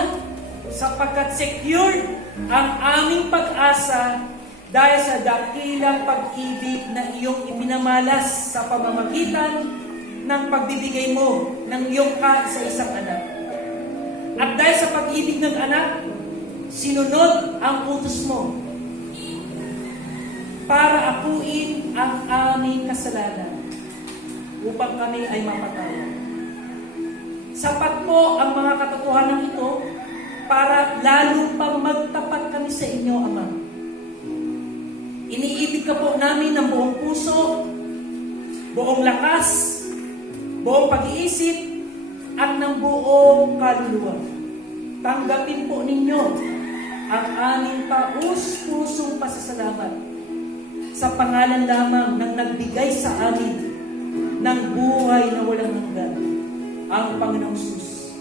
sapagkat secure ang aming pag-asa dahil sa dakilang pag-ibig na iyong ipinamalas sa pamamagitan ng pagbibigay mo ng iyong kaisa-isang anak. At dahil sa pag-ibig ng anak, sinunod ang utos mo para akuin ang aming kasalanan upang kami ay mapatawad. Sapat po ang mga katotohanan ito para lalo pang magtapat kami sa inyo, Ama. Iniibig ka po namin ng buong puso, buong lakas, buong pag-iisip, at ng buong kaluluwa. Tanggapin po ninyo ang aming paus-pusong pasasalamat sa pangalan lamang ng nagbigay sa amin ng buhay na walang hanggan, ang Panginoong Jesus.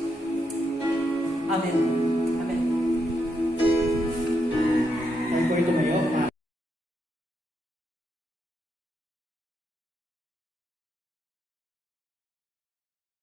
Amen.